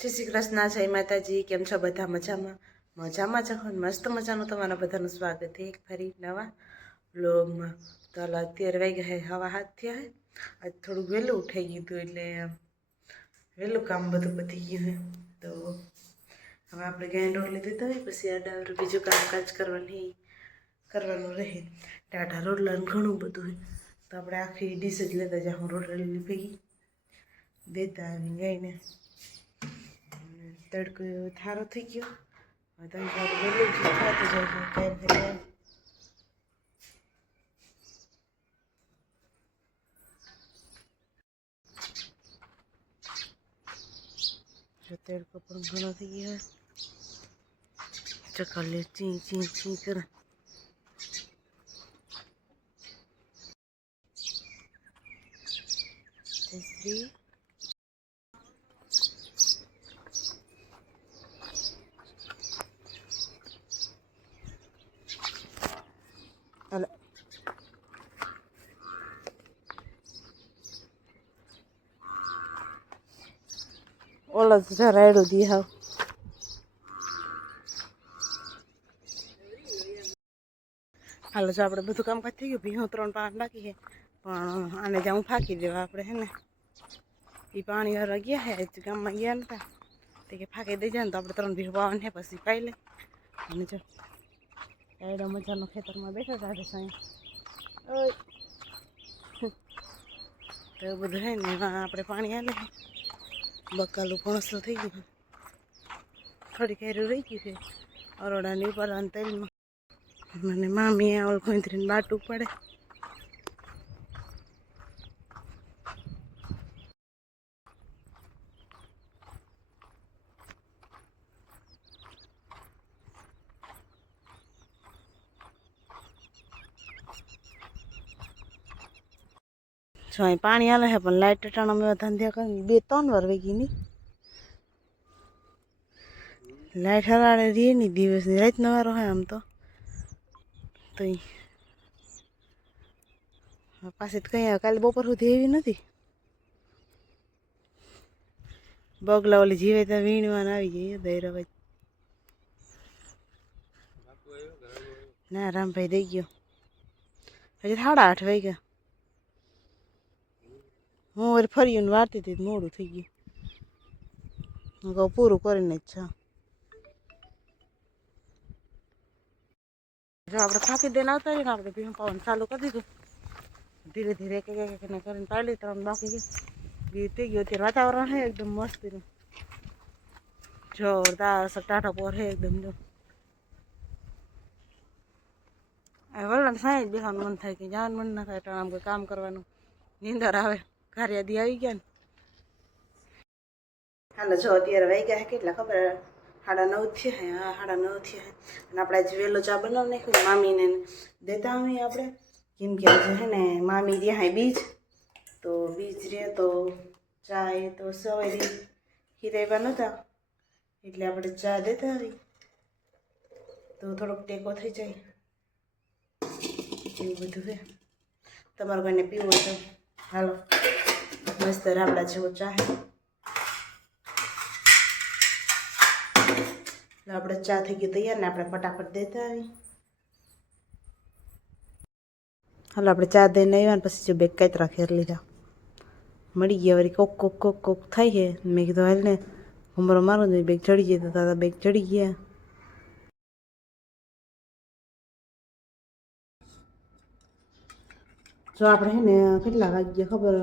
જય શ્રી કૃષ્ણ, જય માતાજી, કેમ છો બધા મજામાં? મજામાં છો મસ્ત મજાનું તમારા બધાનું સ્વાગત છે એક ફરી નવા બ્લોગમાં તો હાલ, અત્યારે વાઈ ગયા હવા હાથ થયા હે. આજ થોડું વહેલું ઉઠાઈ ગયું એટલે વહેલું કામ બધું પતી ગયું હે. તો હવે આપણે ગાય રોટલી દીધા હોય, પછી આડા બીજું કામકાજ કરવાની, કરવાનું રહે. ટાટા રોટલા ને ઘણું બધું હોય તો આપણે આખી ડીશ જ લેતા જાઉં રોટલી ભેગી. દેતા આવી ગાયને. તડકો થારો થઈ ગયો. હવે તમે સારું વહેલું જ થતું જાય કાંઈ ફરી એમ જો તડકો પણ ઘણો થઈ ગયો ચકલીઓ ચી ચી ચી કરે. શ્રી ઓલા તો રાયડું દી હાવ હાલો, જો આપણે બધું કામકાજ થઈ ગયું ભીહું ત્રણ પાંચ બાકી છે. પણ આને જાઉં ફાંકી દેવા આપણે, હે ને? એ પાણી વાળવા ગયા હે ગામમાં ગયા નતા. તે કે ફાંકી દઈ જાય ને તો આપણે ત્રણ ભીહ પાવાનું હે પછી પાઈ લે. અને જો, રાયડો મજાનો ખેતરમાં બેઠો સાથે સાંઈ. તો બધું હે ને આપણે પાણી હાલે બકાલું પણસલું થઈ ગયું થોડી કેરું રહી ગયું છે. અરોડાની ઉપર તેલમાં મને મામી ઓલ ખોઈત્રીને બાટું પડે. જો અહીં પાણી હાલે છે, પણ લાઇટ ટાણા મેં ધંધ્યા કરી બે ત્રણ વાર વેગી ની લાઇટ હરાડે રહી નહીં દિવસ રાત નવારો હોય આમ તો. પાસે કઈ કાલે બપોર સુધી એવી નથી. બગલા ઓલી જીવે ત્યાં વીણવાના આવી જઈએ દૈરા ના, રામભાઈ દઈ ગયો. હજી સાડા આઠ વાગ્યા. હું વળી ફરી વારતી હતી મોડું થઈ ગયું. હું કહું પૂરું કરીને જ છે. જો આપણે ફાંકી દઈને આવતા રહીએ ને આપણે ભીમ પાવાનું ચાલુ કરી દીધું. ધીરે ધીરે એક એક એક કરીને પાડી ત્રણ બાકી ગયું બી થઈ ગયું. અત્યારે વાતાવરણ છે એકદમ મસ્તીનું. જોરદાર ટાટા પોર છે એકદમ જો. વલણ સાંઈ જ બેસવાનું મન થાય કે જાન મન ના થાય આમ કોઈ કામ કરવાનું. નીંદર આવે. કાર્યાદી આવી ગયા ને. હાલો, જો અત્યારે વહી ગયા કેટલા ખબર? સાડા નવ થયા હે સાડા નવ થયા અને આપણે આજે વહેલો ચા બનાવી નાખ્યો મામીને દેતા આવીએ આપણે. કેમ કે આજે હે ને, મામી રહ્યા બીજ. તો બીજ રહે તો ચા એ તો સવારે હિરાવ્યા નહોતા એટલે આપણે ચા દેતા આવી. તો થોડોક ટેકો થઈ જાય. એવું બધું છે. તમારે કોઈને પીવું તો. હાલો મસ્ત રાબડા જેવો ચા હે એટલે આપણે ચા થઈ ગયું તૈયાર ને આપણે ફટાફટ દેતા આવી હાલો આપણે ચા દઈને આવ્યા ને પછી જો બેગ કાતરા ખેર લીધા મળી ગયા વળી કોક કોક કોક કોક થાય છે મેં કીધું હાલ ને ઘુમરો મારું ને બેગ ચડી જાય તો તારા બેગ ચડી ગયા જો આપણે હે કેટલા વાગ્યા ખબર,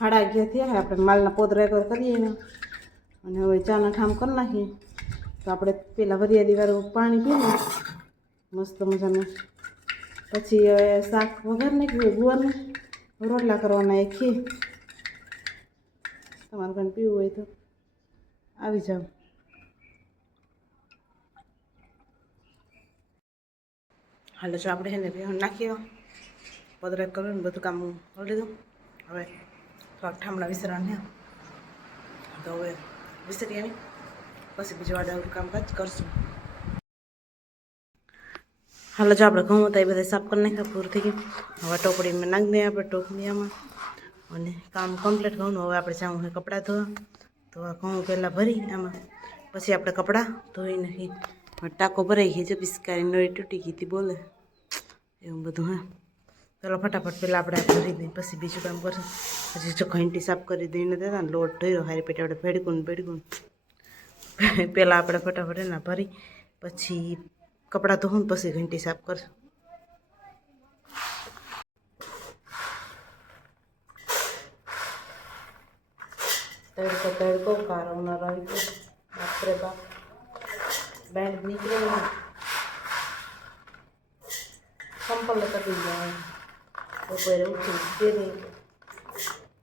સાડા અગિયાર થયા આપણે માલના પોતરા એકવાર કરીએ અને હવે ચાના ઠામ કરી નાખીએ. તો આપણે પેલા વરિયાદીવાળું પાણી પીને મસ્ત મજાનું. પછી હવે શાક વગર નાખ્યું ગુવાનું રોટલા કરવાના એ ખી તમારું કંઈ પીવું હોય તો આવી જાઓ. હાલો, જો આપણે એને ને પદરેક કર્યું ને બધું કામ કરી લીધું. હવે થોડાક ઠામડા વિસરવાનું છે. તો હવે વિસરી આવી પછી બીજું કામ કામકાજ કરશું. હાલો, જો આપણે ઘઉં હતા એ બધા સાફ કરી નાખ્યા, પૂરું થઈ ગયું. હવે ટોપડીમાં નાખી દઈએ આપણે ટોપડીયામાં. અને કામ કમ્પ્લીટ ઘઉંનું. હવે આપણે જાઉં હોય કપડાં ધોવા. તો આ ઘઉં પહેલાં ભરી આમાં. પછી આપણે કપડાં ધોઈ નાખી ટાકો ટાંકો ભરાઈ ગઈ છે પિસ્કારી નળી તૂટી ગઈ હતી, બોલે. એવું બધું, હા. ચાલો ફટાફટ પહેલાં આપણે ભરી દઈએ, પછી બીજું કામ કરશું પછી જો ઘંટી સાફ કરી દઈને દેતા ને, લોટ ધોયો, હારી પેટે આપણે ભેડકું ભેડકું પહેલાં આપણે ફટાફટ એના ભરી, પછી કપડાં ધોવું ને પછી ઘંટી સાફ કરશું. તડકો તડકો, કારો ન રહી ગયો. બાપરે બાપ. બેન્ડ નીકળે સંપલ કરી જાય બપોરે ઉઠી ફેરી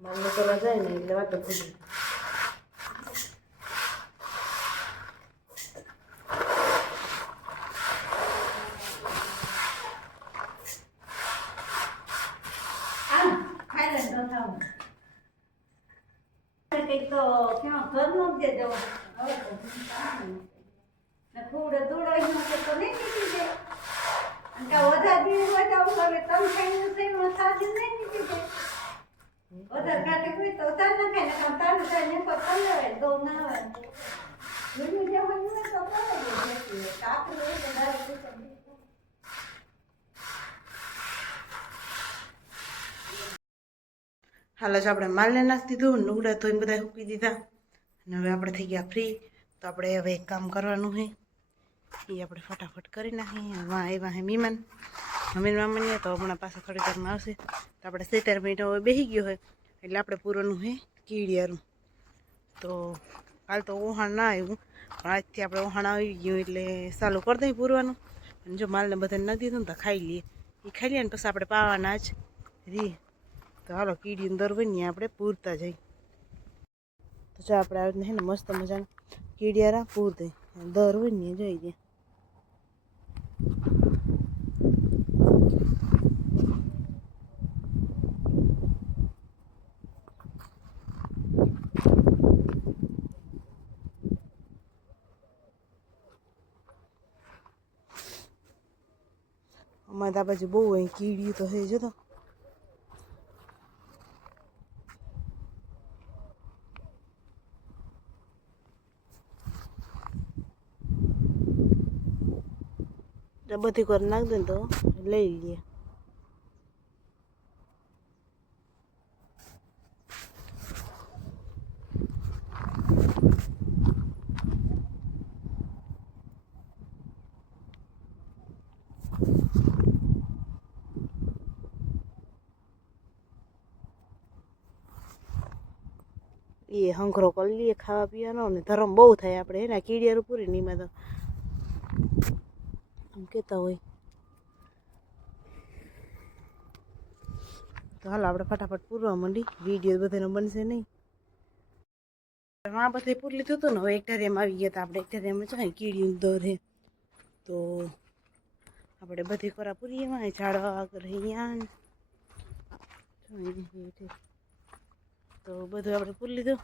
માલ કરવા જાય ને એટલે વાતો ખુલી ઘરનું જ દેજો હવે દોડાઈ માટે તો નહીં નીકળી જાય. હાલ જ આપણે માલને નાખી દીધું લુગડા ધોઈને બધા મૂકી દીધા. અને હવે આપણે થઈ ગયા ફ્રી તો આપણે હવે એક કામ કરવાનું છે. એ આપણે ફટાફટ કરી નાખીએ. વાં આવ્યા હે મહેમાન મમ્મી મામાને તો હમણાં પાસે થોડી વારમાં આવશે. તો આપણે સિત્તેર મિનિટ હવે બેસી ગયો હોય એટલે આપણે પૂરોનું છે કીડિયારું. તો કાલ તો ઓહાણ ના આવ્યું. પણ આજથી આપણે ઓહાણ આવી ગયું એટલે ચાલુ કરી દઈએ પૂરવાનું. અને જો માલને બધાને નથી દીધું ને તો ખાઈ લઈએ. એ ખાઈ લઈએ ને પછી આપણે પાવાના જ રી તો હાલો કીડીનું દર બનીએ આપણે પૂરતા જઈ તો જો આપણે આવી રીતના હે ને મસ્ત મજાના કીડિયારા પૂરતા દર બનીએ જોઈ દે અમારે આ બાજુ બહુ અહીં કીડી તો હે જતો બધી કરી નાખ દે તો લઈ લઈએ એ હંખરો કરી લઈએ ખાવા પીવાનો અને ધરમ બહુ થાય આપણે એના કીડિયારું પૂરી નીમાં તો આમ કહેતા હોય. તો હાલ આપણે ફટાફટ પૂરવા માંડી. વીડિયો બધાનો બનશે નહીં. આ બધે પૂરી લીધું હતું ને, હવે એક ધારિયામાં આવી ગયા આપણે. એક ધારિયામાં છે કીડીયું દર હે. તો આપણે બધી કોરા પૂરીએ એમાં ઝાડવા આગળ અહીંયા તો બધું આપણે પૂરી લીધું.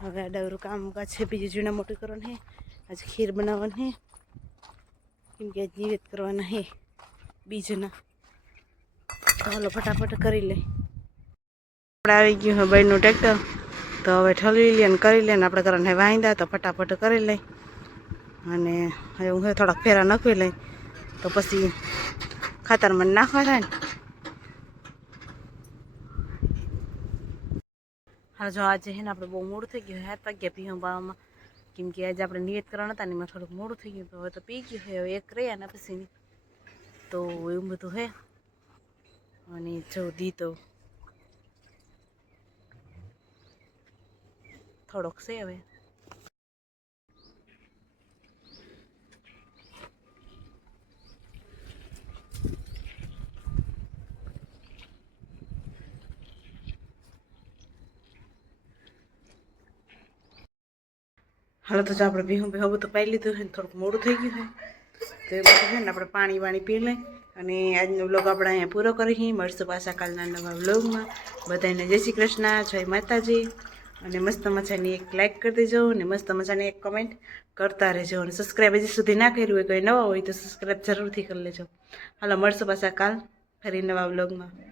હવે ડાવરું કામ કાજ છે, બીજું જૂના મોટું કરવાનું છે આજે ખીર બનાવવાનું છે કેમ કે નિવેદ કરવાના છે બીજના. તો હાલો ફટાફટ કરી લે. આપણે આવી ગયું છે ભાઈનું ટ્રેક્ટર. તો હવે ઠલવી લે ને કરી લે ને આપણે કરવાને વાંદા તો ફટાફટ કરી લઈ અને હવે હું થોડાક ફેરા નાખી લઈ. તો પછી ખાતરમાં નાખવા થાય ને. હા જો આજે છે ને આપણે બહુ મોડું થઈ ગયું હાથ વાગ્યા પી બાવામાં. કેમ કે આજે આપણે નિયત કરવાના હતા ને એમાં થોડુંક મોડું થઈ ગયું હવે તો પી ગયું છે હવે એક રહ્યા ને પછી તો એવું બધું હે. અને જો દી તો થોડોક છે હવે. હાલો તો આપણે ભીહું ભીહું બધું પાઈ લીધું ને થોડુંક મોડું થઈ ગયું છે તો એ બધું છે ને આપણે પાણી વાણી પી લઈ અને આજનો બ્લોગ આપણે અહીંયા પૂરો કરી મળશું પાછા કાલના નવા બ્લોગમાં બધાને જય શ્રી કૃષ્ણ, જય માતાજી. અને મસ્ત મજાની એક લાઇક કરી દેજો અને મસ્ત મજાની એક કમેન્ટ કરતા રહેજો. અને સબસ્ક્રાઈબ હજી સુધી ના કર્યું હોય, કોઈ નવા હોય તો સબસ્ક્રાઈબ જરૂરથી કરી લેજો. હાલો, મળશું પાછા કાલ ફરી નવા વ્લોગમાં